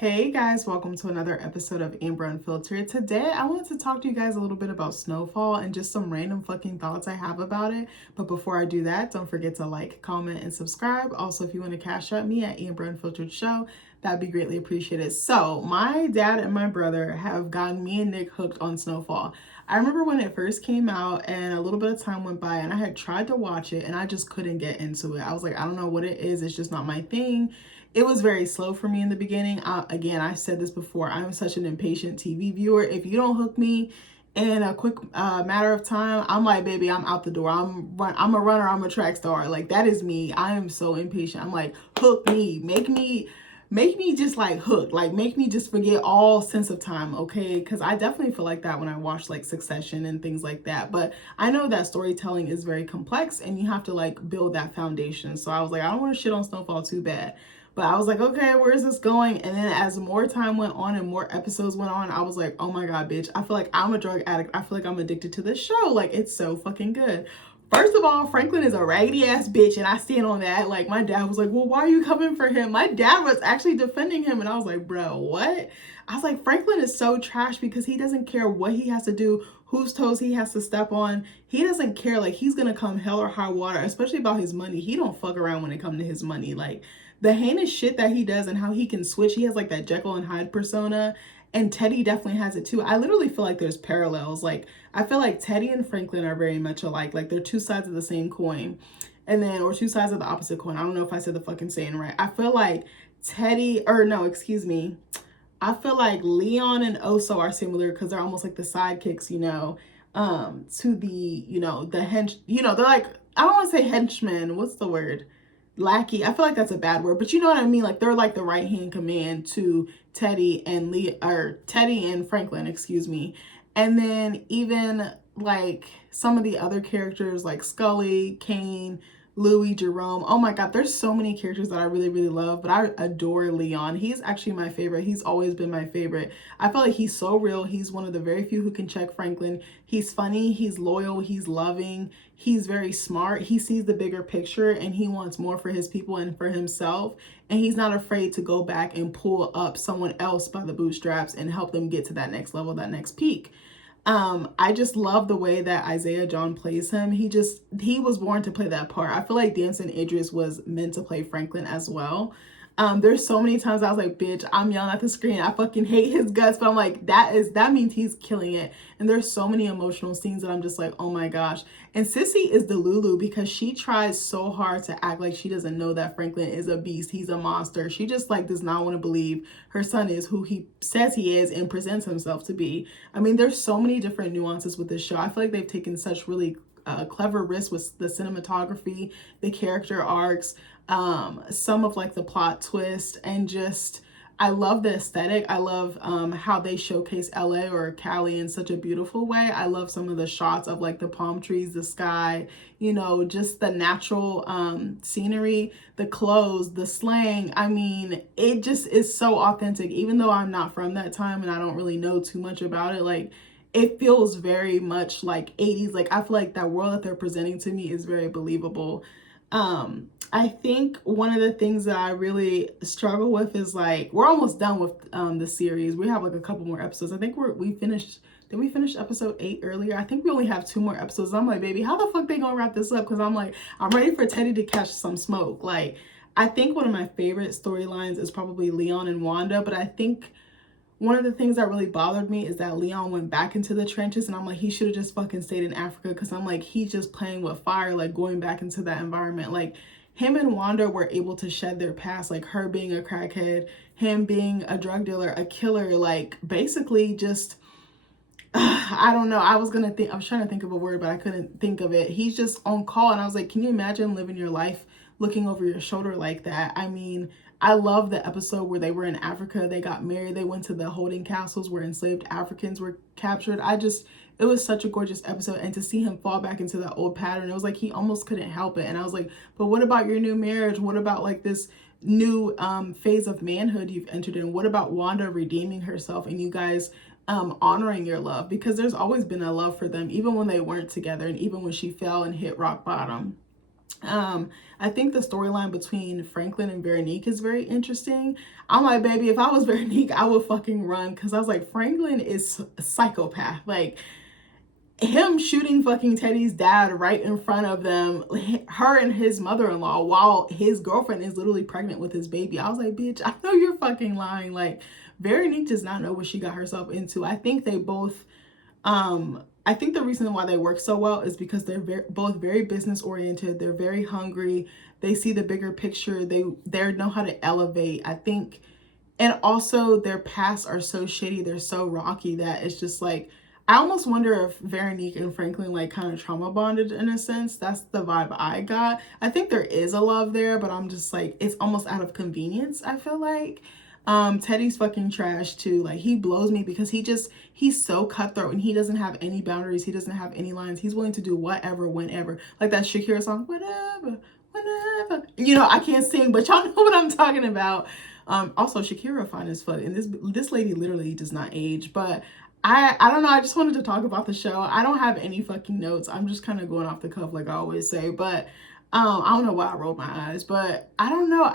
Hey guys, welcome to another episode of Amber Unfiltered. Today I wanted to talk to you guys a little bit about Snowfall and just some random fucking thoughts I have about it. But before I do that, don't forget to like, comment, and subscribe. Also, if you want to cash out me at AmberUnfilteredShow, that'd be greatly appreciated. So my dad and my brother have gotten me and Nick hooked on Snowfall. I remember when it first came out and a little bit of time went by and I had tried to watch it and I just couldn't get into it. I was like, I don't know what it is. It's just not my thing. It was very slow for me in the beginning. Again, I said this before, I'm such an impatient TV viewer. If you don't hook me in a quick matter of time, I'm like, baby, I'm out the door. I'm a runner, I'm a track star. Like, that is me. I am so impatient. I'm like, hook me, make me just like hooked, like make me just forget all sense of time, okay? Because I definitely feel like that when I watch like Succession and things like that. But I know that storytelling is very complex and you have to like build that foundation. So I was like, I don't want to shit on Snowfall too bad. But I was like, okay, where is this going? And then as more time went on and more episodes went on, I was like, oh my God, bitch, I feel like I'm a drug addict. I feel like I'm addicted to this show. Like, it's so fucking good. First of all, Franklin is a raggedy ass bitch, and I stand on that. Like, my dad was like, well, why are you coming for him? My dad was actually defending him, and I was like, bro, what? I was like, Franklin is so trash because he doesn't care what he has to do, whose toes he has to step on. He doesn't care. Like, he's gonna come hell or high water, especially about his money. He don't fuck around when it comes to his money. Like, the heinous shit that he does and how he can switch. He has like that Jekyll and Hyde persona, and Teddy definitely has it too. I literally feel like there's parallels. Like, I feel like Teddy and Franklin are very much alike. Like, they're two sides of the same coin. And then, or two sides of the opposite coin. I don't know if I said the fucking saying right. I feel like I feel like Leon and Oso are similar because they're almost like the sidekicks, to the, they're like, I don't want to say henchmen. What's the word? Lackey. I feel like that's a bad word, but you know what I mean? Like, they're like the right hand command to Teddy and Franklin, excuse me. And then even like some of the other characters like Scully, Kane, Louis, Jerome. Oh my God, there's so many characters that I really, really love, but I adore Leon. He's actually my favorite. He's always been my favorite. I feel like he's so real. He's one of the very few who can check Franklin. He's funny, he's loyal, he's loving, he's very smart. He sees the bigger picture and he wants more for his people and for himself. And he's not afraid to go back and pull up someone else by the bootstraps and help them get to that next level, that next peak. I just love the way that Isaiah John plays him. He was born to play that part. I feel like Damson Idris was meant to play Franklin as well. There's so many times I was like, bitch, I'm yelling at the screen. I fucking hate his guts, but I'm like, that means he's killing it. And there's so many emotional scenes that I'm just like, oh my gosh. And Sissy is the Lulu because she tries so hard to act like she doesn't know that Franklin is a beast. He's a monster. She just like does not want to believe her son is who he says he is and presents himself to be. I mean, there's so many different nuances with this show. I feel like they've taken such really clever risks with the cinematography, the character arcs, some of like the plot twist, and just I love the aesthetic. I love how they showcase LA or Cali in such a beautiful way. I love some of the shots of like the palm trees, the sky, just the natural scenery, the clothes, the slang. I mean, it just is so authentic. Even though I'm not from that time and I don't really know too much about it, like it feels very much like 80s. Like, I feel like that world that they're presenting to me is very believable. I think one of the things that I really struggle with is like, we're almost done with the series. We have like a couple more episodes. I think we finished, did we finish episode 8 earlier? I think we only have 2 more episodes. I'm like, baby, how the fuck they gonna wrap this up? Because I'm like, I'm ready for Teddy to catch some smoke. Like, I think one of my favorite storylines is probably Leon and Wanda, but I think one of the things that really bothered me is that Leon went back into the trenches, and I'm like, he should have just fucking stayed in Africa, because I'm like, he's just playing with fire, like going back into that environment. Like, him and Wanda were able to shed their past, like her being a crackhead, him being a drug dealer, a killer, like basically just, I don't know. I was trying to think of a word, but I couldn't think of it. He's just on call, and I was like, can you imagine living your life looking over your shoulder like that? I mean, I love the episode where they were in Africa, they got married, they went to the holding castles where enslaved Africans were captured. It was such a gorgeous episode, and to see him fall back into that old pattern, it was like he almost couldn't help it. And I was like, but what about your new marriage? What about like this new phase of manhood you've entered in? What about Wanda redeeming herself and you guys honoring your love? Because there's always been a love for them, even when they weren't together and even when she fell and hit rock bottom. I think the storyline between Franklin and Veronique is very interesting. I'm like, baby, if I was Veronique, I would fucking run, because I was like, Franklin is a psychopath. Like, him shooting fucking Teddy's dad right in front of them, her and his mother-in-law, while his girlfriend is literally pregnant with his baby. I was like, bitch, I know you're fucking lying. Like, Veronique does not know what she got herself into. I think they both, I think the reason why they work so well is because they're both very business oriented. They're very hungry. They see the bigger picture. They know how to elevate. I think, and also their pasts are so shitty. They're so rocky that it's just like, I almost wonder if Veronique and Franklin like kind of trauma bonded in a sense. That's the vibe I got. I think there is a love there, but I'm just like, it's almost out of convenience, I feel like. Teddy's fucking trash too. Like, he blows me because he's so cutthroat and he doesn't have any boundaries. He doesn't have any lines. He's willing to do whatever, whenever. Like that Shakira song, whatever, whenever. You know, I can't sing, but y'all know what I'm talking about. Also Shakira fine as fuck, and this lady literally does not age. But I don't know, I just wanted to talk about the show. I don't have any fucking notes. I'm just kind of going off the cuff like I always say. But I don't know why I rolled my eyes, but I don't know.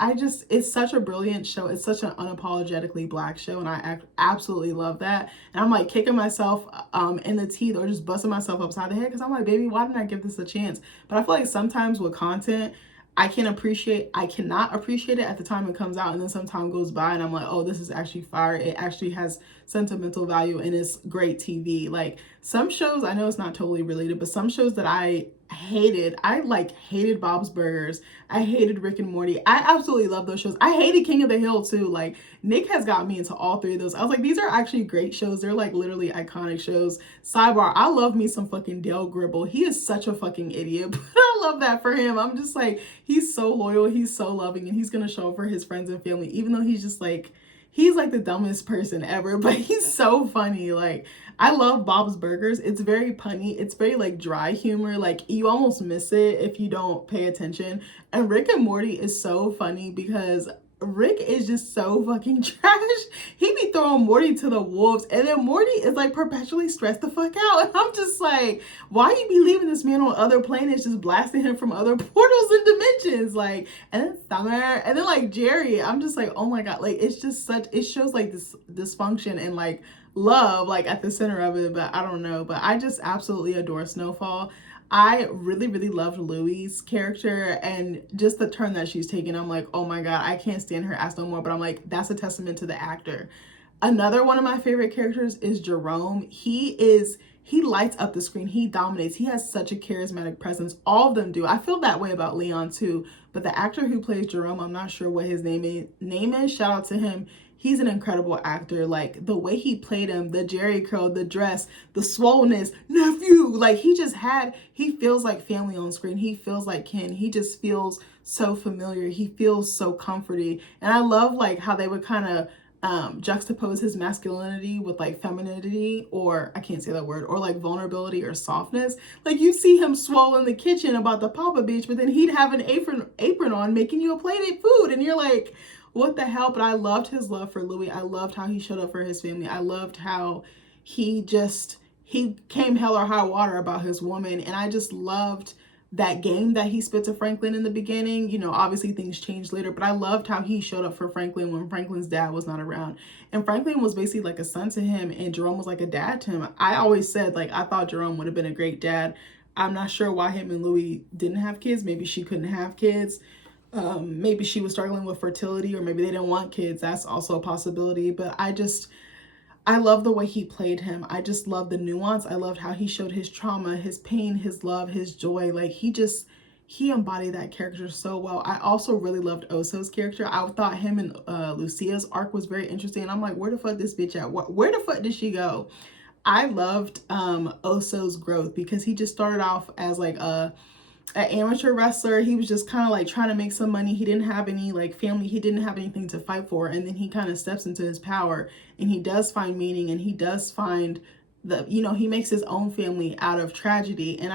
It's such a brilliant show. It's such an unapologetically Black show, and I absolutely love that. And I'm like kicking myself in the teeth or just busting myself upside the head because I'm like, baby, why didn't I give this a chance? But I feel like sometimes with content, I cannot appreciate it at the time it comes out, and then some time goes by and I'm like, oh, this is actually fire. It actually has sentimental value and it's great TV. Like some shows, I know it's not totally related, but some shows that I hated Bob's Burgers. I hated Rick and Morty. I absolutely love those shows. I hated King of the Hill too. Like Nick has got me into all three of those. I was like, these are actually great shows. They're like literally iconic shows. Sidebar, I love me some fucking Dale Gribble. He is such a fucking idiot, but I love that for him. I'm just like, he's so loyal. He's so loving, and he's going to show up for his friends and family, even though he's just like, he's like the dumbest person ever, but he's so funny. Like, I love Bob's Burgers. It's very punny. It's very like dry humor. Like you almost miss it if you don't pay attention. And Rick and Morty is so funny because Rick is just so fucking trash. He be throwing Morty to the wolves, and then Morty is like perpetually stressed the fuck out. And I'm just like, why you be leaving this man on other planets, just blasting him from other portals and dimensions? Like, and then Summer, and then like Jerry, I'm just like, oh my god, like it's just such, it shows like this dysfunction and like love like at the center of it. But I don't know, but I just absolutely adore Snowfall. I really, really loved Louie's character and just the turn that she's taken. I'm like, oh my god, I can't stand her ass no more. But I'm like, that's a testament to the actor. Another one of my favorite characters is Jerome. He lights up the screen. He dominates. He has such a charismatic presence. All of them do. I feel that way about Leon too. But the actor who plays Jerome, I'm not sure what his name is. Shout out to him. He's an incredible actor. Like the way he played him, the Jerry curl, the dress, the swollenness, nephew. Like he feels like family on screen. He feels like kin. He just feels so familiar. He feels so comforting. And I love like how they would kind of juxtapose his masculinity with like femininity, or I can't say that word, or like vulnerability or softness. Like you see him swole in the kitchen about the Papa Beach, but then he'd have an apron on making you a plate of food, and you're like, what the hell? But I loved his love for Louis. I loved how he showed up for his family. I loved how he came hell or high water about his woman, and I just loved that game that he spit to Franklin in the beginning. You know, obviously things changed later, but I loved how he showed up for Franklin when Franklin's dad was not around. And Franklin was basically like a son to him, and Jerome was like a dad to him. I always said, like, I thought Jerome would have been a great dad. I'm not sure why him and Louis didn't have kids. Maybe she couldn't have kids. Maybe she was struggling with fertility, or maybe they didn't want kids. That's also a possibility. But I love the way he played him. I just love the nuance. I loved how he showed his trauma, his pain, his love, his joy. Like he embodied that character so well. I also really loved Oso's character. I thought him and Lucia's arc was very interesting. And I'm like, where the fuck this bitch at? Where the fuck did she go? I loved Oso's growth because he just started off as like an amateur wrestler. He was just kind of like trying to make some money. He didn't have any like family. He didn't have anything to fight for. And then he kind of steps into his power, and he does find meaning, and he does find he makes his own family out of tragedy. And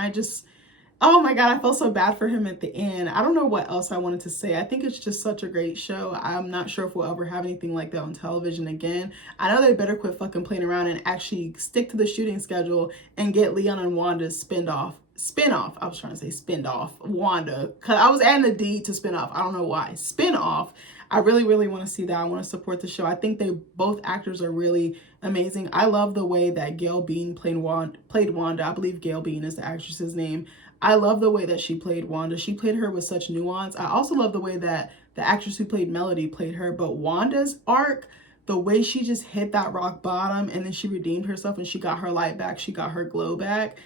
oh my God, I felt so bad for him at the end. I don't know what else I wanted to say. I think it's just such a great show. I'm not sure if we'll ever have anything like that on television again. I know they better quit fucking playing around and actually stick to the shooting schedule and get Leon and Wanda's spinoff spinoff. I was trying to say spin-off Wanda, because I was adding the D to spinoff. I don't know why. Spinoff. I really, really want to see that. I want to support the show. I think they both actors are really amazing. I love the way that Gail Bean played Wanda. I believe Gail Bean is the actress's name. I love the way that she played Wanda. She played her with such nuance. I also love the way that the actress who played Melody played her. But Wanda's arc, the way she just hit that rock bottom and then she redeemed herself and she got her light back, she got her glow back.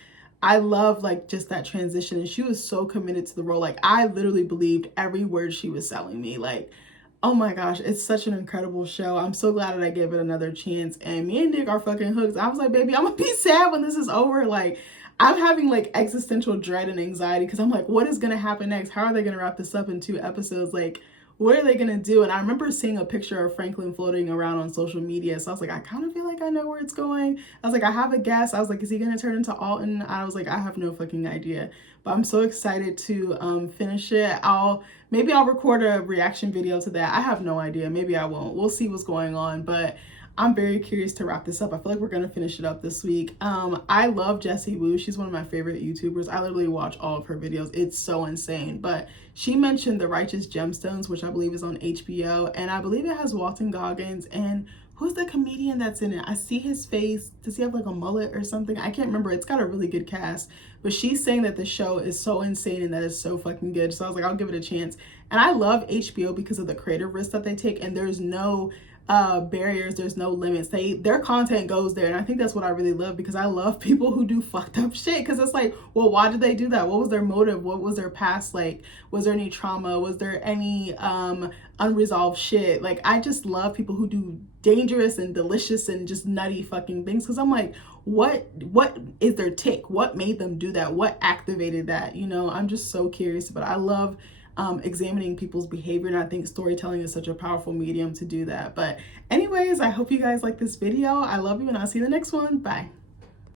I love like just that transition, and she was so committed to the role. Like I literally believed every word she was selling me. Like, oh my gosh, it's such an incredible show. I'm so glad that I gave it another chance. And me and Nick are fucking hooked. I was like, baby, I'm gonna be sad when this is over. Like I'm having like existential dread and anxiety because I'm like, what is gonna happen next? How are they gonna wrap this up in 2 episodes? Like, what are they gonna do? And I remember seeing a picture of Franklin floating around on social media. So I was like, I kind of feel like I know where it's going. I was like, I have a guess. I was like, is he gonna turn into Alton? I was like, I have no fucking idea. But I'm so excited to finish it. Maybe I'll record a reaction video to that. I have no idea. Maybe I won't. We'll see what's going on. But I'm very curious to wrap this up. I feel like we're gonna finish it up this week. I love Jessie Woo. She's one of my favorite YouTubers. I literally watch all of her videos. It's so insane. But she mentioned The Righteous Gemstones, which I believe is on HBO, and I believe it has Walton Goggins and who's the comedian that's in it? I see his face. Does he have like a mullet or something? I can't remember. It's got a really good cast. But she's saying that the show is so insane and that it's so fucking good. So I was like, I'll give it a chance. And I love HBO because of the creative risks that they take, and there's no barriers, there's no limits. Their content goes there, and I think that's what I really love, because I love people who do fucked up shit, because it's like, well, why did they do that? What was their motive? What was their past like? Was there any trauma? Was there any unresolved shit? Like, I just love people who do dangerous and delicious and just nutty fucking things, because I'm like, what is their tick? What made them do that? What activated that? You know, I'm just so curious. But I love examining people's behavior, and I think storytelling is such a powerful medium to do that. But anyways, I hope you guys like this video. I love you, and I'll see you in the next one. Bye.